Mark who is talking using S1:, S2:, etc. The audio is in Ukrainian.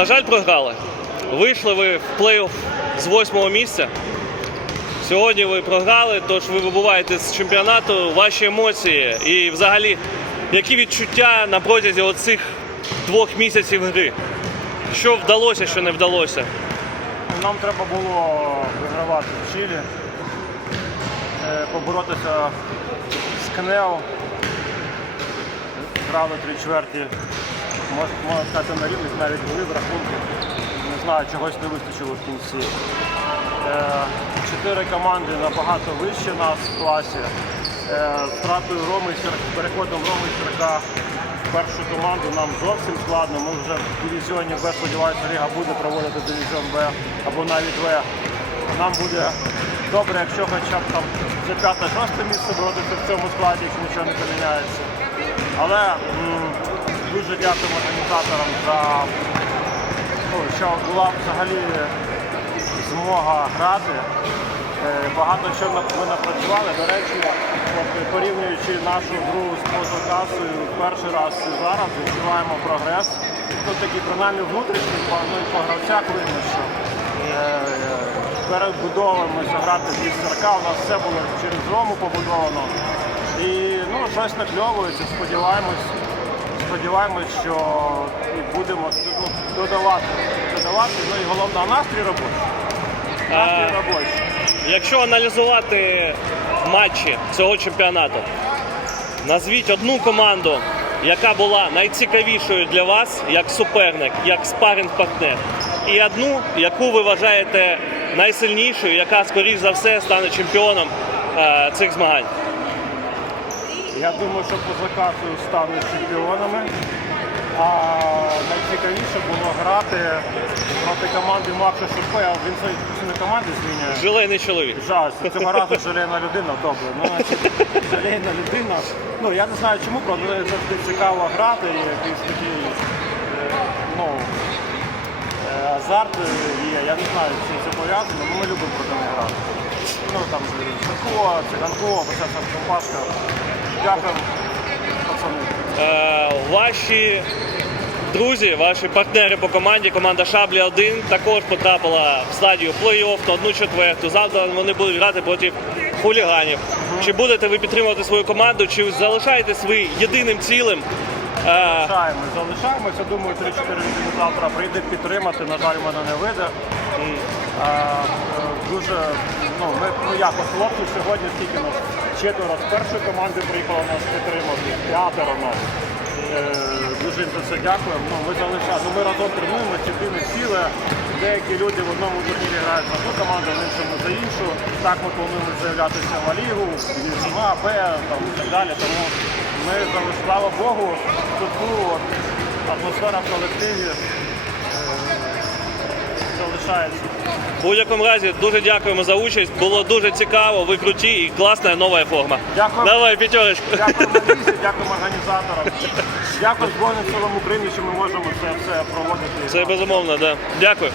S1: На жаль, програли. Вийшли ви в плей-офф з восьмого місця. Сьогодні ви програли, тож ви вибуваєте з чемпіонату ваші емоції і взагалі, які відчуття на протязі оцих двох місяців гри? Що вдалося, що не вдалося?
S2: Нам треба було вигравати в Чилі, е, поборотися з КНЕО. Грали три чверті, можна, сказати, на рівних навіть були в рахунку. Не знаю, чогось не вистачило в кінці. Е, Чотири команди набагато вище нас в класі. Е, Втратою Роми, переходом Роми Сірка в першу команду нам зовсім складно. Ми вже в дивізіоні Б, сподіваюся, Ліга буде проводити дивізіон Б або навіть В. Нам буде добре, якщо хоча б там за п'яте-шосте місце боротися в цьому складі, якщо нічого не поміняється. Але дуже дякуємо організаторам за ну, що була взагалі змога грати. Е, Багато що ми напрацювали. До речі, порівнюючи нашу гру з позакасою перший раз і зараз, відчуваємо прогрес. Тут такий принаймні внутрішній, ну, по гравцях видно, що е, перебудовуємося грати від зерка. У нас все було через рому побудовано. І ну, щось накльовується, сподіваємось. Сподіваємось, що будемо ну, додавати, додавати, ну і головне настрій робочий. Настрій робочий.
S1: Якщо аналізувати матчі цього чемпіонату, назвіть одну команду, яка була найцікавішою для вас як суперник, як спаринг-партнер, і одну, яку ви вважаєте найсильнішою, яка, скоріш за все, стане чемпіоном е, цих змагань.
S2: Я думаю, що по заказу стануть чемпіонами. А найцікавіше було грати проти команди Макса Шурко. Я він свої не команди змінює.
S1: Желейний чоловік.
S2: Жаль, цього разу жалейна людина, добре. Ну, жалейна людина. Ну я не знаю чому, правда, але завжди цікаво грати і якийсь такий е, ну, е, азарт є. Я не знаю, чи це пов'язано, але ми любимо проти грати. Ну там Шарко, Циганкова, Босяця Компашка. Дякую, пацани.
S1: Е, ваші друзі, ваші партнери по команді, команда Шаблі 1 також потрапила в стадію плей-офф на одну четверту. Завтра вони будуть грати проти хуліганів. Чи будете ви підтримувати свою команду, чи залишаєтесь ви єдиним цілим? Е,
S2: Залишаємось, залишаємося. Думаю, 3-4 людини завтра прийде підтримати. На жаль, мене не вийде. Е, дуже, ну, ми, ну як, от хлопці сьогодні скільки нас четверо з першої команди приїхало нас підтримати, п'ятеро нас. Е, дуже їм за це дякуємо. Ну, ми залишаємо, ну, ми разом тренуємося, єдине ціле. Деякі люди в одному турнірі грають за одну команду, в іншому за іншу. Так ми плануємо заявлятися в Алігу, Б там, і так далі. Тому ми слава Богу, тут ну, атмосфера в колективі залишається.
S1: в будь-якому разі дуже дякуємо за участь. Було дуже цікаво, ви круті і класна нова форма.
S2: Дякую.
S1: Давай, п'ятерочку.
S2: Дякуємо місці, дякуємо організаторам. Дякую Збройним силам України, що ми можемо це все проводити.
S1: Це безумовно, да. Дякую.